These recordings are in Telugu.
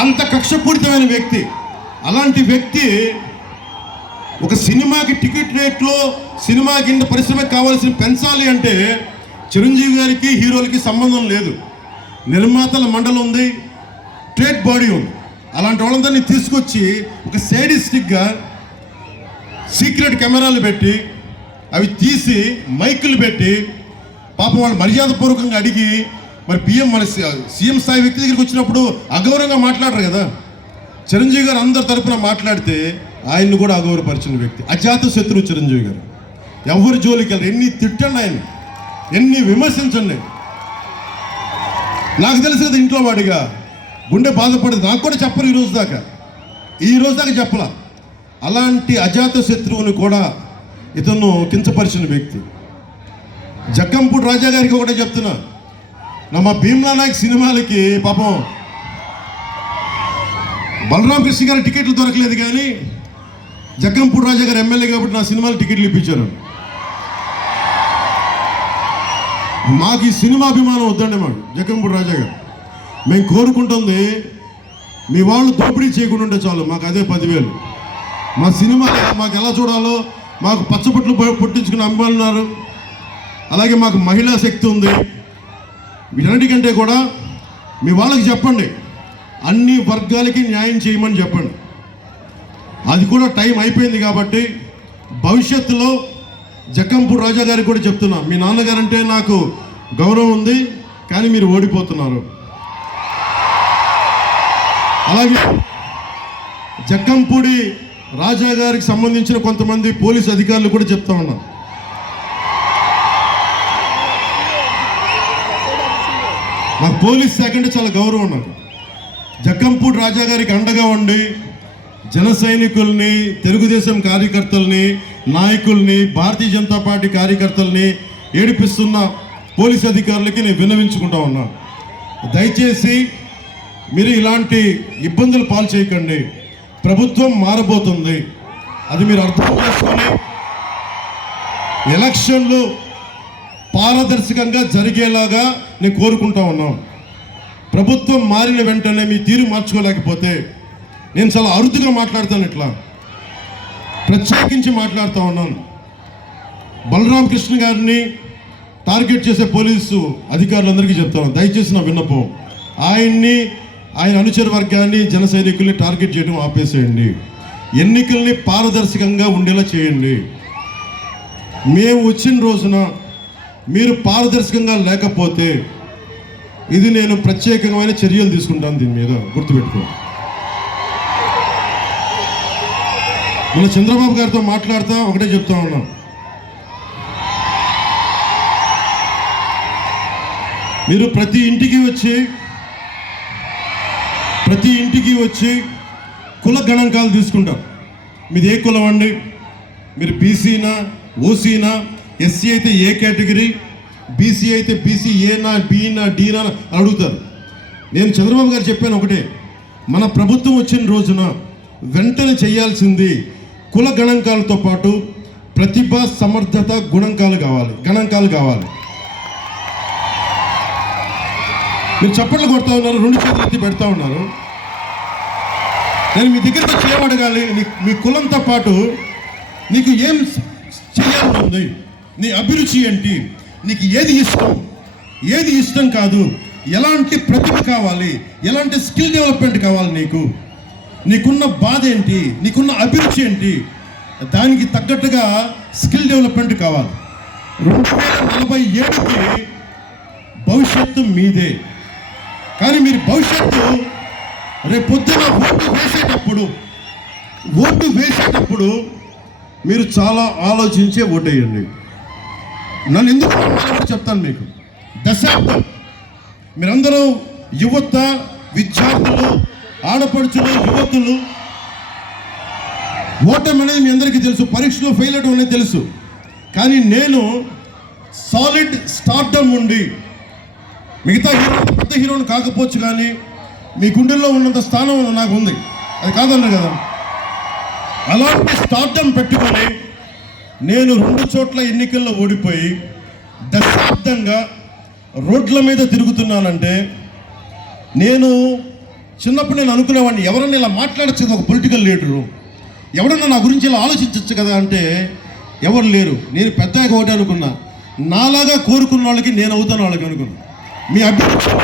అంత కక్షపూరితమైన వ్యక్తి. అలాంటి వ్యక్తి ఒక సినిమాకి టికెట్ రేట్లో సినిమాకి ఇంత పరిశ్రమకి కావాల్సిన పెంచాలి అంటే చిరంజీవి గారికి హీరోలకి సంబంధం లేదు. నిర్మాతల మండలి ఉంది, ట్రేడ్ బాడీ ఉంది. అలాంటి వాళ్ళందరినీ తీసుకొచ్చి ఒక సేడిస్టిక్గా సీక్రెట్ కెమెరాలు పెట్టి అవి తీసి మైకులు పెట్టి పాపం వాళ్ళు మర్యాదపూర్వకంగా అడిగి మరి మన సీఎం స్థాయి వ్యక్తి దగ్గరికి వచ్చినప్పుడు అగౌరవంగా మాట్లాడరు కదా. చిరంజీవి గారు అందరి తరపున మాట్లాడితే ఆయన్ని కూడా అగౌరవపరిచిన వ్యక్తి. అజాత శత్రువు చిరంజీవి గారు. ఎవరి జోలికి వెళ్ళరు. ఎన్ని తిట్టండి ఆయన, ఎన్ని విమర్శించండి. నాకు తెలుసు కదా ఇంట్లో వాడిగా గుండె బాధపడదు. నాకు కూడా చెప్పరు ఈ రోజు దాకా చెప్పలా. అలాంటి అజాత శత్రువుని కూడా ఇతను కించపరిచిన వ్యక్తి. జక్కంపూడి రాజా గారికి ఒకటే చెప్తున్నా, మా భీమ్లా నాయక్ సినిమాలకి పాపం బలరాం కృష్ణ గారి టికెట్లు దొరకలేదు, కానీ జక్కంపూడి రాజా గారు ఎమ్మెల్యే కాబట్టి నా సినిమాలు టికెట్లు ఇప్పించారు. మాకు ఈ సినిమా అభిమానం వద్దండి. మాకు జక్కంపూడి రాజా గారు మేము కోరుకుంటుంది మీ వాళ్ళు దోపిడీ చేయకుండా ఉంటే చాలు, మాకు అదే 10,000. మా సినిమా మాకు ఎలా చూడాలో మాకు పచ్చబొట్లు పుట్టించుకుని అమ్మాలన్నారు. అలాగే మాకు మహిళా శక్తి ఉంది. వీటన్నిటికంటే కూడా మీ వాళ్ళకి చెప్పండి, అన్ని వర్గాలకి న్యాయం చేయమని చెప్పండి. అది కూడా టైం అయిపోయింది కాబట్టి భవిష్యత్తులో జక్కంపూడి రాజా గారికి కూడా చెప్తున్నా, మీ నాన్నగారంటే నాకు గౌరవం ఉంది, కానీ మీరు ఓడిపోతున్నారు. అలాగే జక్కంపూడి రాజా గారికి సంబంధించిన కొంతమంది పోలీసు అధికారులు కూడా చెప్తా ఉన్నా, నాకు పోలీస్ శాఖ అంటే చాలా గౌరవం. నాకు జక్కంపూడి రాజా గారికి అండగా ఉండి జన సైనికుల్ని, తెలుగుదేశం కార్యకర్తల్ని, నాయకుల్ని, భారతీయ జనతా పార్టీ కార్యకర్తల్ని ఏడిపిస్తున్న పోలీస్ అధికారులకి నేను విన్నవించుకుంటా ఉన్నా, దయచేసి మీరు ఇలాంటి ఇబ్బందులు పాలు చేయకండి. ప్రభుత్వం మారబోతుంది, అది మీరు అర్థం చేసుకొని ఎలక్షన్లు పారదర్శకంగా జరిగేలాగా నేను కోరుకుంటా ఉన్నాం. ప్రభుత్వం మారిన వెంటనే మీ తీరు మార్చుకోలేకపోతే నేను చాలా అరుదుగా మాట్లాడతాను, ఇట్లా ప్రత్యేకించి మాట్లాడుతూ ఉన్నాను. బలరాం కృష్ణ గారిని టార్గెట్ చేసే పోలీసు అధికారులందరికీ చెప్తాను, దయచేసి నా విన్నపం, ఆయన్ని, ఆయన అనుచర వర్గాన్ని, జన సైనికుల్ని టార్గెట్ చేయడం ఆపేసేయండి. ఎన్నికల్ని పారదర్శకంగా ఉండేలా చేయండి. మేము వచ్చిన రోజున మీరు పారదర్శకంగా లేకపోతే ఇది నేను ప్రత్యేకమైన చర్యలు తీసుకుంటాను. దీని మీద గుర్తుపెట్టుకో. మన చంద్రబాబు గారితో మాట్లాడుతా ఒకటే చెప్తా ఉన్నాం, మీరు ప్రతి ఇంటికి వచ్చి కుల గణాంకాలు తీసుకుంటారు. మీది ఏ కులం అండి, మీరు బీసీనా, ఓసీనా, ఎస్సీ అయితే ఏ కేటగిరీ, బీసీ అయితే బీసీ ఏనా, బీనా, డీనా అడుగుతారు. నేను చంద్రబాబు గారు చెప్పాను ఒకటే, మన ప్రభుత్వం వచ్చిన రోజున వెంటనే చేయాల్సింది కుల గణాంకాలతో పాటు ప్రతిభ, సమర్థత, గణాంకాలు కావాలి. మీరు చప్పట్లు కొడతా ఉన్నారు, 2 చేతులు ఎత్తి పెడతా ఉన్నారు. నేను మీ దగ్గరికి చేయమడగాలి, మీ కులంతో పాటు నీకు ఏం చేయాలని ఉంది, నీ అభిరుచి ఏంటి, నీకు ఏది ఇష్టం కాదు, ఎలాంటి ప్రతిభ కావాలి, ఎలాంటి స్కిల్ డెవలప్మెంట్ కావాలి, నీకున్న బాధ ఏంటి, నీకున్న అభిరుచి ఏంటి, దానికి తగ్గట్టుగా స్కిల్ డెవలప్మెంట్ కావాలి. 2047కి భవిష్యత్తు మీదే. కానీ మీరు భవిష్యత్తు రేపొద్దున ఓటు వేసేటప్పుడు మీరు చాలా ఆలోచించే ఓటేయండి. నన్ను ఎందుకు చెప్తాను మీకు. దశాబ్దం మీరందరూ యువత, విద్యార్థులు, ఆడపడుచులు, యువతులు, ఓటమి అనేది మీ అందరికీ తెలుసు, పరీక్షలో ఫెయిల్ అవడం అనేది తెలుసు. కానీ నేను సాలిడ్ స్టార్డమ్ ఉండి, మిగతా పెద్ద హీరోని కాకపోవచ్చు కానీ మీ గుండెల్లో ఉన్నంత స్థానం నాకు ఉంది, అది కాదన్నారు కదా. అలాంటి స్టార్డమ్ పెట్టుకొని నేను 2 చోట్ల ఎన్నికల్లో ఓడిపోయి దశాబ్దంగా రోడ్ల మీద తిరుగుతున్నానంటే నేను చిన్నప్పుడు నేను అనుకునేవాడిని, ఎవరన్నా ఇలా మాట్లాడచ్చు కదా ఒక పొలిటికల్ లీడరు, ఎవరన్నా నా గురించి ఇలా ఆలోచించవచ్చు కదా అంటే ఎవరు లేరు. నేను పెద్దగా ఒకటి అనుకున్నా, నాలాగా కోరుకున్న వాళ్ళకి నేను అవుతాను వాళ్ళకి అనుకున్నా. మీ అభివృద్ధి,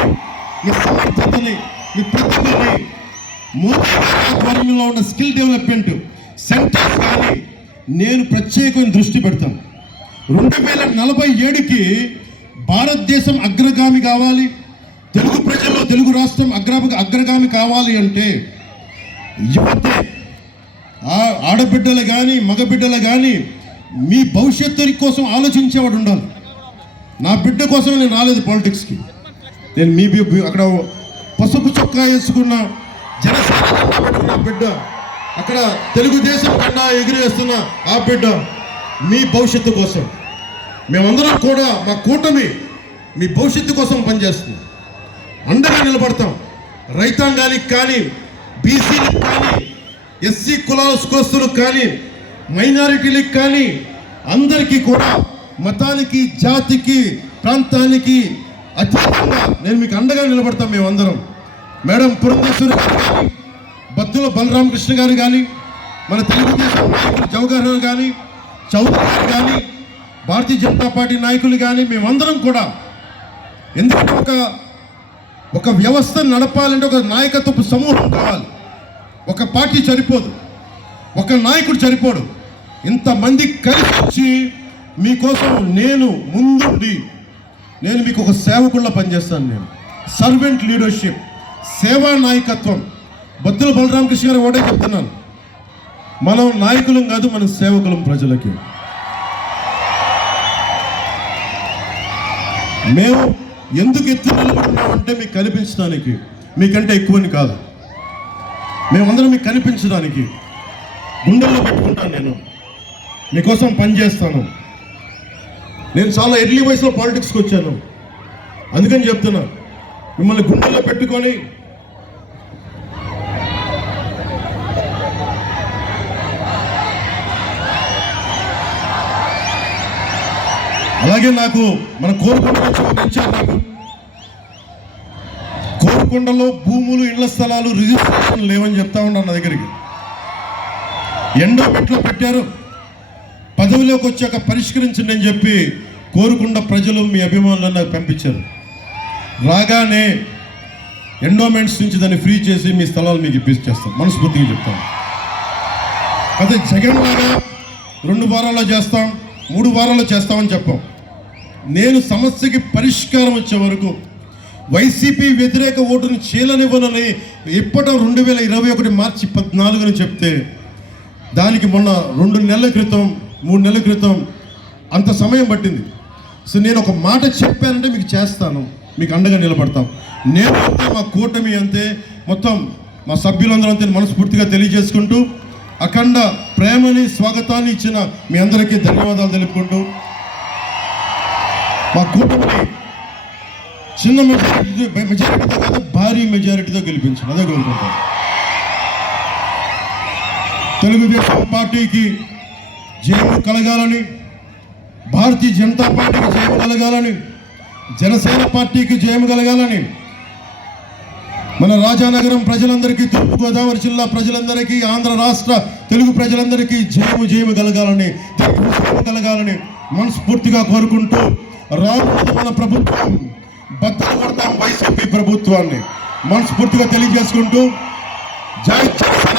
మీ సమర్థతని, మీ ప్రతిభని, మోదీ ఆధ్వర్యంలో ఉన్న స్కిల్ డెవలప్మెంట్ సెంటర్స్ కానీ నేను ప్రత్యేకమైన దృష్టి పెడతాను. 2047కి భారతదేశం అగ్రగామి కావాలి, తెలుగు ప్రజల్లో తెలుగు రాష్ట్రం అగ్రగామి కావాలి అంటే యువత, ఆడబిడ్డలు కానీ మగబిడ్డలు కానీ మీ భవిష్యత్తు కోసం ఆలోచించేవాడు ఉండాలి. నా బిడ్డ కోసం నేను రాలేదు పాలిటిక్స్కి. నేను మీ అక్కడ పసుపు చొక్కా వేసుకున్న జనసేన బిడ్డ, అక్కడ తెలుగుదేశం కన్నా ఎగిరేస్తున్న ఆ బిడ్డ మీ భవిష్యత్తు కోసం. మేమందరం కూడా మా కూటమి మీ భవిష్యత్తు కోసం పనిచేస్తుంది, అండగా నిలబడతాం. రైతాంగానికి కానీ, బీసీలకు కానీ, ఎస్సీ కులస్తులకు కానీ, మైనారిటీలకు కానీ అందరికీ కూడా మతానికి, జాతికి, ప్రాంతానికి అతీతంగా నేను మీకు అండగా నిలబడతాం. మేమందరం మేడం పురంధేశ్వరి గారు కానీ, బత్తుల బలరామకృష్ణ గారు కానీ, మన తెలుగుదేశం నాయకులు జవహర్ కానీ, చౌదరి గారు కానీ, భారతీయ జనతా పార్టీ నాయకులు కానీ మేమందరం కూడా, ఎందుకంటే ఒక వ్యవస్థను నడపాలంటే ఒక నాయకత్వపు సమూహం కావాలి. ఒక పార్టీ సరిపోదు, ఒక నాయకుడు సరిపోడు. ఇంతమంది కలిసి వచ్చి మీకోసం నేను ముందుండి నేను మీకు ఒక సేవకుల్లా పనిచేస్తాను. నేను సర్వెంట్ లీడర్షిప్, సేవా నాయకత్వం. బత్తుల బలరామకృష్ణ గారు ఒకటే చెప్తున్నాను, మనం నాయకులం కాదు, మనం సేవకులం ప్రజలకి. మేము ఎందుకు ఎత్తి నిలబడుతున్నామంటే మీకు కనిపించడానికి, మీకంటే ఎక్కువని కాదు, మేమందరం మీకు కనిపించడానికి. గుండెల్లో పెట్టుకుంటాను, నేను మీకోసం పనిచేస్తాను. నేను చాలా ఎర్లీ వయసులో పాలిటిక్స్కి వచ్చాను, అందుకని చెప్తున్నా, మిమ్మల్ని గుండెల్లో పెట్టుకొని అలాగే నాకు మన కోరుకొండలో భూములు, ఇళ్ల స్థలాలు రిజిస్ట్రేషన్ లేవని చెప్తా ఉన్నాను. నా దగ్గరికి ఎండోమెంట్లో పెట్టారు, పదవిలోకి వచ్చాక పరిష్కరించండి అని చెప్పి కోరుకొండ ప్రజలు మీ అభిమానులను నాకు పంపించారు. రాగానే ఎండోమెంట్స్ నుంచి దాన్ని ఫ్రీ చేసి మీ స్థలాలు మీకు ఇప్పించేస్తాం, మనస్ఫూర్తిగా చెప్తాం. అదే జగన్ లాగా 2 వారాల్లో చేస్తాం, 3 వారాల్లో చేస్తామని చెప్పాం. నేను సమస్యకి పరిష్కారం వచ్చే వరకు వైసీపీ వ్యతిరేక ఓటును చీలనివ్వనని ఇప్పటి 2021 మార్చి 14 చెప్తే, దానికి మొన్న 2 నెలల క్రితం 3 నెలల క్రితం అంత సమయం పట్టింది. సో నేను ఒక మాట చెప్పానంటే మీకు చేస్తాను, మీకు అండగా నిలబడతాం. నేను అంతే, మా కూటమి అంతే, మొత్తం మా సభ్యులందరూ అంతే మనస్ఫూర్తిగా తెలియజేసుకుంటూ, అఖండ ప్రేమని, స్వాగతాన్ని ఇచ్చిన మీ అందరికీ ధన్యవాదాలు తెలుపుకుంటూ, మా కూటమిని చిన్న మెజారిటీతో కాదు, భారీ మెజారిటీతో గెలిపించాను, అదే కోరుకుంటాను. తెలుగుదేశం పార్టీకి జయము కలగాలని, భారతీయ జనతా పార్టీకి జయము కలగాలని, జనసేన పార్టీకి జయము కలగాలని, మన రాజానగరం ప్రజలందరికీ, తూర్పుగోదావరి జిల్లా ప్రజలందరికీ, ఆంధ్ర రాష్ట్ర తెలుగు ప్రజలందరికీ జయము కలగాలని, కలగాలని మనస్ఫూర్తిగా కోరుకుంటూ, రానున్నది మన ప్రభుత్వం, బద్దలు కొడతాం వైసీపీ ప్రభుత్వాన్ని మనస్ఫూర్తిగా తెలియజేసుకుంటూ, జై జనసేన,